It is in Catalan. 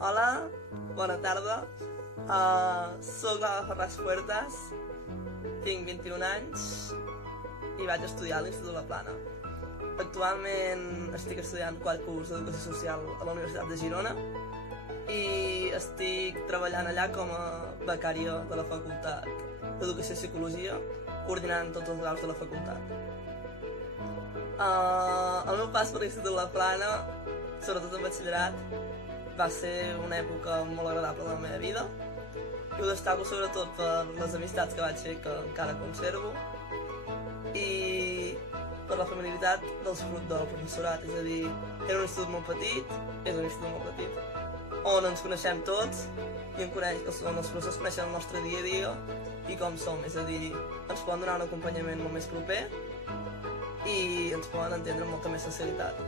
Hola, bona tarda. Soc la Ferraz Puertas, tinc 21 anys i vaig estudiar a l'Institut de la Plana. Actualment estic estudiant quart curs d'Educació Social a la Universitat de Girona i estic treballant allà com a becària de la Facultat d'Educació i Psicologia, coordinant tots els graus de la facultat. El meu pas per l'Institut de la Plana, sobretot en batxillerat, va ser una època molt agradable de la meva vida i ho destaco sobretot per les amistats que vaig fer, que encara conservo, i per la familiaritat del professorat. És a dir, era un institut molt petit, és un institut molt petit, on ens coneixem tots i els professors coneixen el nostre dia a dia i com som, és a dir, ens poden donar un acompanyament molt més proper i ens poden entendre amb molta més facilitat.